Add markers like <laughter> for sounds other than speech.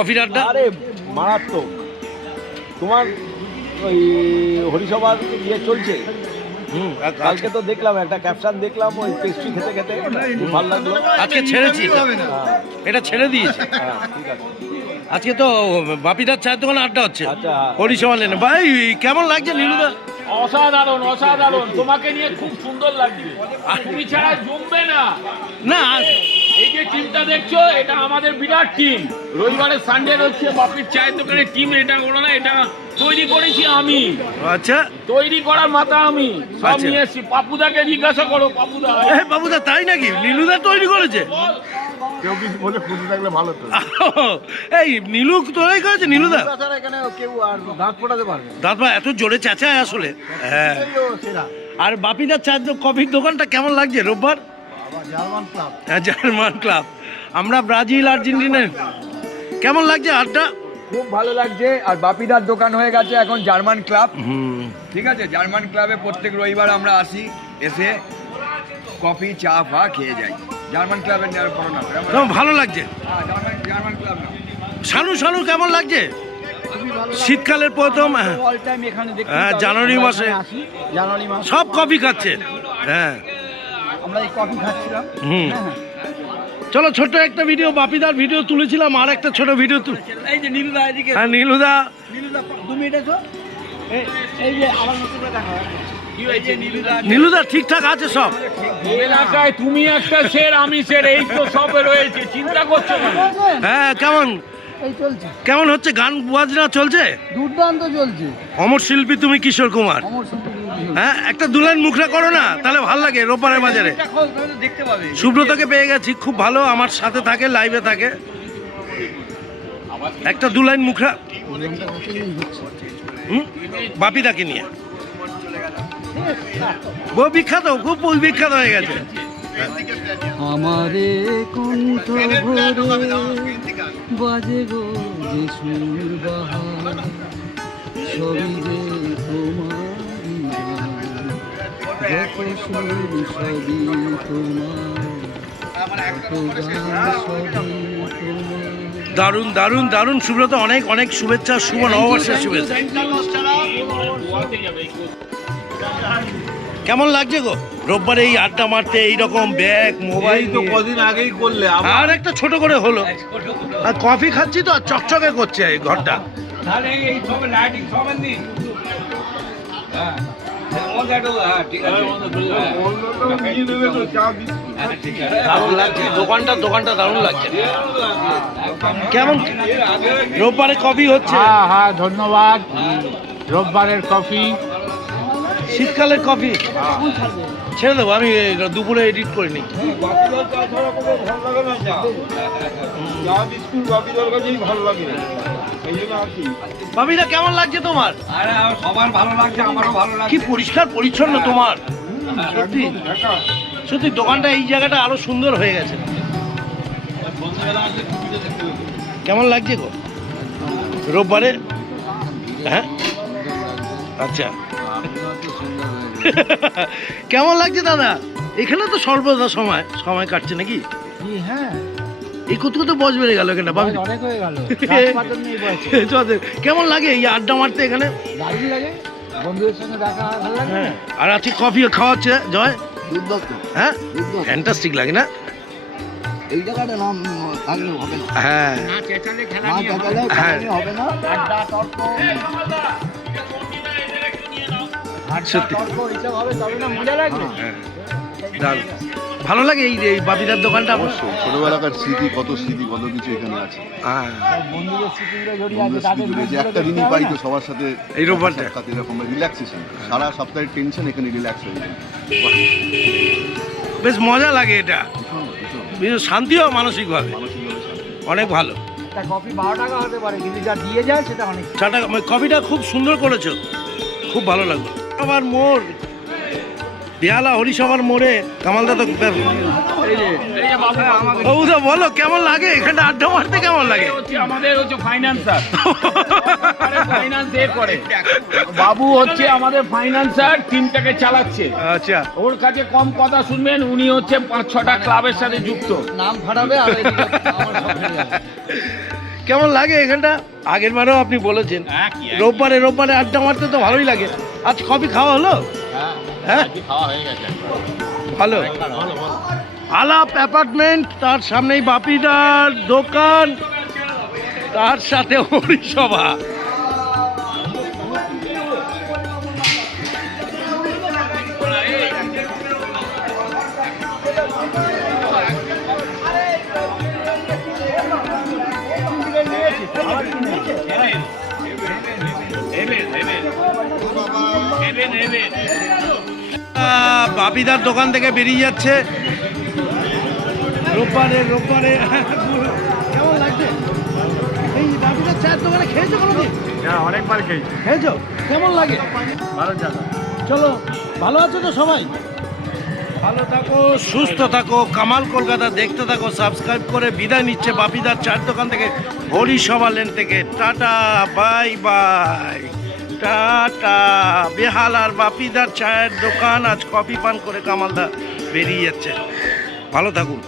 কফির আড্ডা? আরে মারাত্মক। তোমার ওই হরিসভার ইয়ে চলছে? হুম আর কালকে তো দেখলাম একটা ক্যাপশন দেখলাম ওই পেস্ট্রি খেতে খেতে। ভালো লাগল। আজকে ছেড়েছি। এটা। হ্যাঁ, ছেড়ে দিয়েছি। হ্যাঁ ঠিক আছে। আজকে তো বাপিদার চায়ের দোকানে আড্ডা হচ্ছে। আচ্ছা। হরিসভা লেনে। ভাই কেমন লাগছে নীলুদা? অসাধারণ অসাধারণ। তোমাকে নিয়ে খুব সুন্দর লাগছে। তুমি ছাড়া জমবে না। না যে টিমটা দেখছ এটা আমাদের বিরাট টিম রবিবারে সানডে হচ্ছে বাপির চায়ের দোকানের টিম এটা করো না এটা তৈরি করেছি আমি। আচ্ছা। তৈরি করার মাথা আমি। সব আচ্ছা। নিয়ে এসছি। পাপুদাকে জিজ্ঞাসা করো পাপুদা। বাবুদা তাই নাকি? নীলুদা তৈরি করেছে? কেউ কিছু বলে খুশি থাকলে ভালো তো। এই নীলু তৈরি করেছে নীলুদা? তাছাড়া এখানে কেউ আর দাঁত ফোটাতে পারবে না। দাদা এত জোরে চেঁচায় আসলে। হ্যাঁ। আর বাপিদার চায়ের দো- কফির দোকানটা কেমন লাগছে রোববার? বাবা জার্মান ক্লাব। হ্যাঁ, জার্মান ক্লাব। আমরা ব্রাজিল আর্জেন্টিনা। কেমন লাগছে আড্ডা? খুব ভালো লাগছে আর বাপিদার দোকান হয়ে গেছে এখন জার্মান ক্লাব। হুম। ঠিক আছে জার্মান ক্লাবে প্রত্যেক রবিবার আমরা আসি এসে কফি চা ফা খেয়ে যাই। জার্মান ক্লাবের নেওয়ার পর না ভালো লাগছে? হ্যাঁ, জার্মান জার্মান ক্লাব না। শানু শানু কেমন লাগছে? শীতকালের প্রথম হ্যাঁ, অল টাইম এখানে দেখতে হ্যাঁ, পাবে। জানুয়ারি মাসে। আসি, জানুয়ারি মাস। সব কফি খাচ্ছে। হ্যাঁ। আমরা এই কফি খাচ্ছিলাম। হুম। হ্যাঁ, চলো ছোট্ট একটা ভিডিও বাপিদার ভিডিও তুলেছিলাম আর একটা ছোট ভিডিও তুল এই যে নীলুদা এদিকে। হ্যাঁ নীলুদা। নীলুদা দু মিনিট এসো। এই- যে আমার দেখা নীলুদা? নীলুদা ঠিকঠাক আছে সব। এলাকায় তুমি একটা শের আমি শের এই তো সব রয়েছে চিন্তা করছ হ্যাঁ কেমন? এই চলছে। কেমন হচ্ছে গান বাজনা চলছে? দুর্দান্ত চলছে। অমর শিল্পী তুমি কিশোর কুমার। অমর সুন্দর হ্যাঁ একটা দুলাইন মুখরা করো না তাহলে ভালো লাগে রোববারের বাজারে। সুব্রতকে পেয়ে গেছি খুব ভালো আমার সাথে থাকে লাইভে থাকে। একটা দু লাইন মুখরা। হুম? বাপিদাকে নিয়ে। বহু বিখ্যাত খুব বিখ্যাত হয়ে গেছে। আমারে কণ্ঠ ভরে বাজে গো যে সুর বাহার সবই যে তোমারই গান। যত সবই তোমার দারুণ দারুণ দারুণ। সুব্রত অনেক অনেক শুভেচ্ছা শুভ নববর্ষের শুভেচ্ছা। কেমন লাগছে গো? রোববার এই আড্ডা মারতে এইরকম ব্যাগ মোবাইল তো কদিন আগেই করলে আর একটা ছোট করে হলো। আর কফি খাচ্ছি তো আর চকচকে করছে এই ঘরটা। তাহলে এই সবে লাইটিং সবেন হ্যাঁ। ঠিক আছে দারুণ লাগছে দোকানটা দোকানটা দারুণ লাগছে কেমন? রোববারে কফি হচ্ছে। হ্যাঁ হ্যাঁ ধন্যবাদ। রোববারের কফি। শীতকালের কফি? ছেড়ে দেবো আমি দুপুরে এডিট করে নিই। ভাবিরা কেমন লাগছে তোমার? আরে সবার ভালো লাগছে আমারও ভালো কি পরিষ্কার পরিচ্ছন্ন তোমার? সত্যি? সত্যি দোকানটা এই জায়গাটা আরও সুন্দর হয়ে গেছে। কেমন লাগছে গো? রোববারে? হ্যাঁ? আচ্ছা। কেমন লাগছে দাদা? এখানে তো সর্বদা সময় সময় কাটছে নাকি? হ্যাঁ। এই কত কত বয়স বেড়ে গেল এখানে অনেক হয়ে। <laughs> কেমন লাগে এই আড্ডা মারতে এখানে? দারুণ লাগে। বন্ধুদের সঙ্গে দেখা ভালো লাগে। হ্যাঁ আর আজকে কফি খাওয়াচ্ছে জয়। হ্যাঁ। ফ্যান্টাস্টিক লাগে না? এই জায়গাটা নাম থাকলেও হবে না। হ্যাঁ। না চেঁচালে খেলা হ্যাঁ। হবে না। আড্ডা তর্ক। সত্যি। তর্ক এইসব হবে তবে না মজা লাগবে। হ্যাঁ। দারুণ। ভালো লাগে এই এই বাপিদার দোকানটা? অবশ্যই ছোটবেলাকার স্মৃতি কত স্মৃতি কত কিছু এখানে আছে। হ্যাঁ। বন্ধুদের জড়িয়ে আছে একটা দিনই পাই তো সবার সাথে এই রোববারটা। সাক্ষাৎ এরকম রিল্যাক্সেশন সারা সপ্তাহের টেনশন এখানে রিল্যাক্স হয়ে যায়। বেশ মজা লাগে এটা। ভীষণ ভীষণ। বেশ শান্তিও মানসিকভাবে। মানসিকভাবে শান্তি। অনেক ভালো। একটা কফি বারো টাকা হতে পারে কিন্তু যা দিয়ে যায় সেটা অনেক। চাটা মানে কফিটা খুব সুন্দর করেছ। খুব ভালো লাগল। আবার মোড় বেহালা হরিসভার মোড়ে। কামালদা তো বলো কেমন লাগে? এখানটা আড্ডা মারতে কেমন লাগে? আমাদের হচ্ছে ফাইন্যান্সার ফাইন্যান্স এ করে। বাবু হচ্ছে আমাদের ফাইন্যান্সার টিমটাকে চালাচ্ছে। আচ্ছা। ওর কাছে কম কথা শুনবেন উনি হচ্ছে পাঁচ ছটা ক্লাবের সাথে যুক্ত। নাম ফাটাবে আর হয়ে। কেমন লাগে এখানটা? আগের বারেও আপনি বলেছেন। রোববারে রোববারে আড্ডা মারতে তো ভালোই লাগে। আজ কফি খাওয়া হলো? ভালো। আলাপ অ্যাপার্টমেন্ট তার সামনেই বাপিদার দোকান তার সাথে হরিসভা আহ, বাপিদার দোকান থেকে বেরিয়ে যাচ্ছে। রোববারে রোববারে কেমন লাগছে? এই বাপিদার চায়ের দোকানে খেয়েছো কোনোদিন? হ্যাঁ অনেকবার খেয়েছি। খেয়েছো? কেমন লাগে? ভালো জায়গা চলো ভালো আছো তো সবাই? ভালো থাকো সুস্থ থাকো কামাল কলকাতা দেখতে থাকো সাবস্ক্রাইব করে বিদায় নিচ্ছে বাপিদার চায়ের দোকান থেকে হরি সভা লেন থেকে। Tata bye bye tata. বেহাল আর বাপিদার চায়ের দোকান আজ কফি পান করে কামালদা বেরিয়ে যাচ্ছে। ভালো থাকুন।